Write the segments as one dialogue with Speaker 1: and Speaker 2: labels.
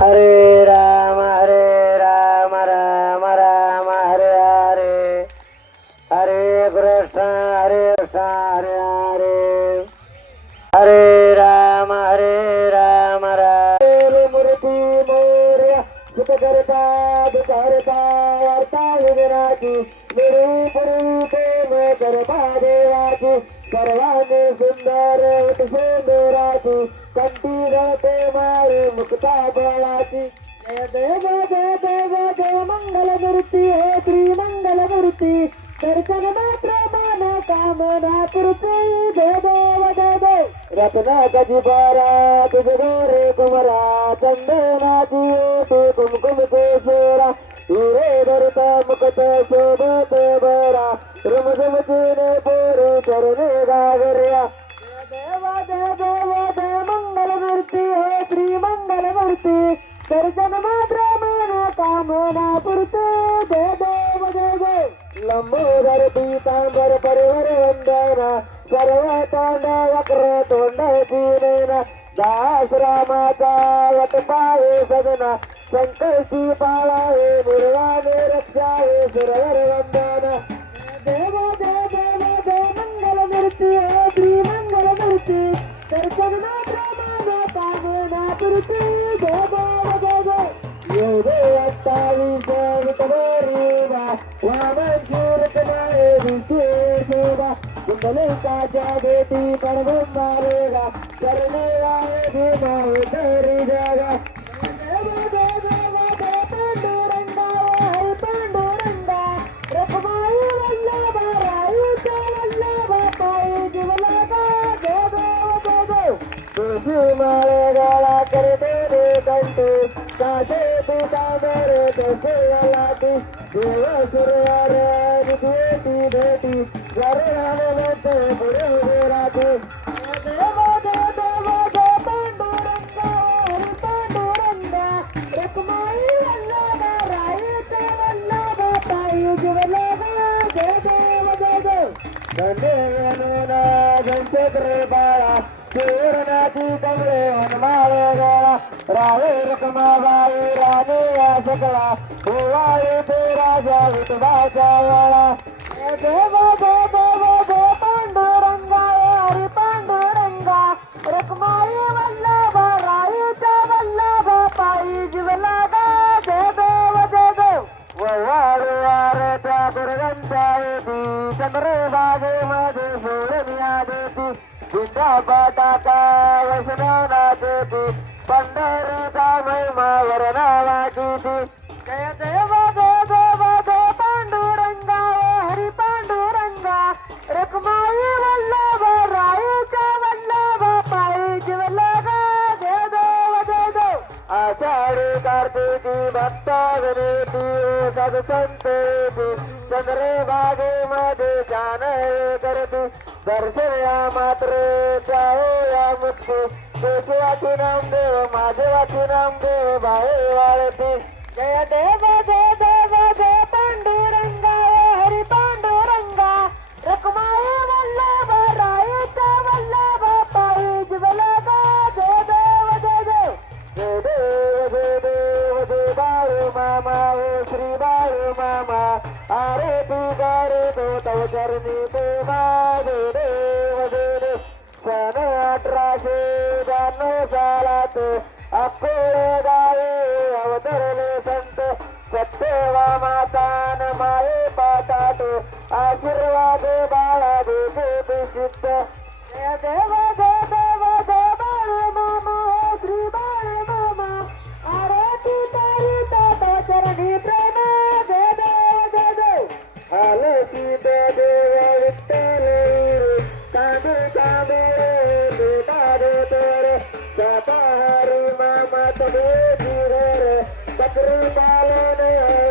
Speaker 1: हरे राम हरे राम राम राम हरे हरे। हरे कृष्ण हरे कृष्ण हरे हरे। हरे राम हरे राम राम। मूर्ती मोर्य सुख करता दुखरता वार्ता विनाची निरी पूर्वी करता देवाची। सर्वांनी सुंदर होत सुंदराची कंठी गळते माळे मुक्ता बळाची. जय देव जय देव जय मंगल मूर्ती हे श्री मूर्ती दर्शन मात्र मान कामना पूर्ती देव देव देव. रत्ना गजी बारा तुझे गोरे कुमरा चंदनाची ओटी कुमकुम केशरा हिरे भरत मुकत सोबत बरा. रुमझुमतीने पोरे चरणे गागर्या లంబోదరి పీతాంబర పరివర వందన సర్వతాండవ క్రోతుండ దీనైన దాసరామాచావత పాయే సదన సంకల్పి పాలాయే నిర్వాణే రక్షాయే సురవర వందన దేవ దేవ ప్రమాణ देव योगे अत्तावीस वितवरीवा देती करणे वाये भीमा उतरी जागा देव देव करते रे कंटे पितांबरे कसे लाटी देव सूर्यार निधी भेटी जरे हनुमंत पुढे उभे राहते देव देव देव देव पांडुरंगा हरी पांडुरंगा रखमाई वल्लभा रायूच्या वल्लभा पायी जीवलागा जय देव जय देव धन्यवाद घनचक्र बाळा चोरणाची कमळे हनुमाळ गोळा. रावे रखमाबाई राणे या सकळा ओवाळे ते राजा विठोबाच्या देवा देवा देती जिंदा बाटाका ती देती पंढरीचा महिमा वरनाला किती जय देव जय देव जय पांडुरंगा हरी पांडुरंगा. रखमाई वल्लभ राईचा वल्लभ पायी जीवलागा जय देव जय देव. आषाढी कार्तिकी भक्ता गणेती सदसंत चंद्रे बागे मध्ये जान करती. दर्शनया मात्र जाऊया मुक्ती तुझे नाम देव माझे नाम देव बाहे वाळती. जय देव जय देव जय ಧನು ಅಟ್ರಾಸಿ ಧನು ಸಾಲಾತು ಅಕ್ಕುಳದಾಯಿ ಅವತರಲಿ ಸಂತು ಸತ್ತೇವ ಮಾತಾನ ಮಾಯಿ ಪಾತಾಟು ಆಶೀರ್ವಾದ ಬಾಳ ಬಿಸಿ ಬಿಸಿತ್ತ ದೇವ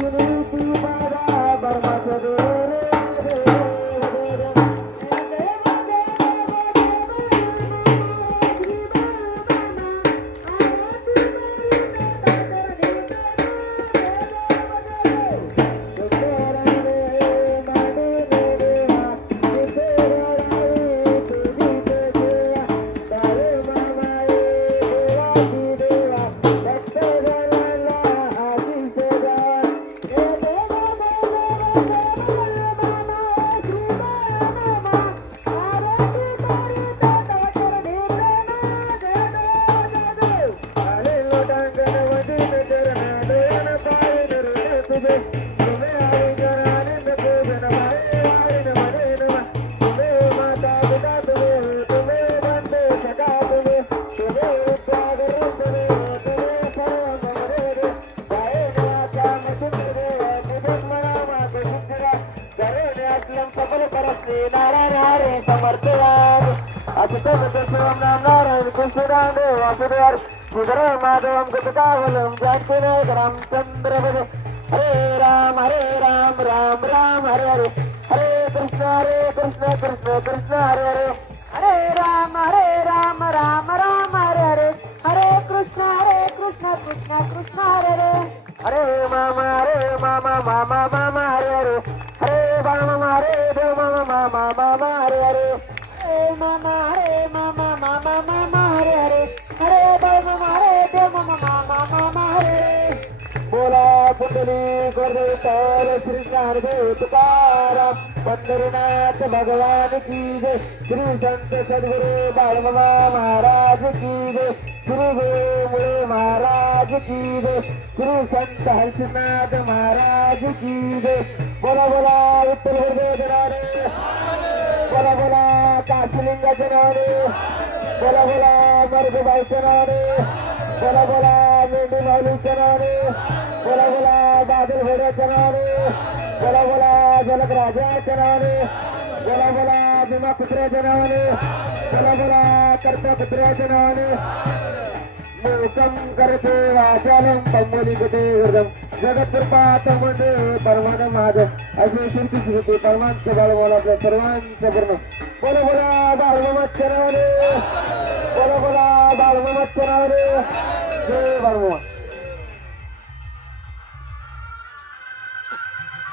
Speaker 1: Yeah. हरे समर्थ राम अचितम दशम नारायण कृष्णराम वासुदेव सुधर माधवम गतकावलम जानकी नायक रामचंद्र भज हरे राम हरे राम राम राम हरे हरे हरे कृष्ण हरे कृष्ण कृष्ण कृष्ण हरे हरे हरे राम हरे राम राम राम हरे हरे हरे कृष्ण हरे कृष्ण कृष्ण कृष्ण हरे हरे हरे मामा हरे मामा मामा मामा हरे हरे मामा हरे देव मामा मामा मामा हरे हरे हरे मामा हरे मामा मामा मामा हरे हरे हरे देव मामा हरे देव मामा मामा मामा हरे बोला पुंडली गोरदेवतार श्री ज्ञानदेव तुकाराम पंढरीनाथ भगवान की जय श्री संत सद्गुरु बाळमामा महाराज की जय श्री मुळे महाराज की जय श्री संत हर्षनाथ महाराज की जय बोला बोला विठ्ठल हृदय बोला बोला काशीलिंगाच्या नावाने बोला बोला मर्दबाईच्या नावाने बोला बोला मेंढी माऊलीच्या नावाने बोला बोला बादल घोड्याच्या नावाने बोला बोला जलक राजाच्या नावाने बोला बोला भीमा पुत्र्याच्या नावाने लोकम करते वाचालम पंबोली गते वर्गम जगत्कृपात परमान माधव अशी श्रुती श्रुती परमांचं बाळमाला सर्वांचं पूर्ण. बोला बोला बाळमामाच्या नावाने. बोला बोला बाळमामाच्या नावाने. जय बाळमामा.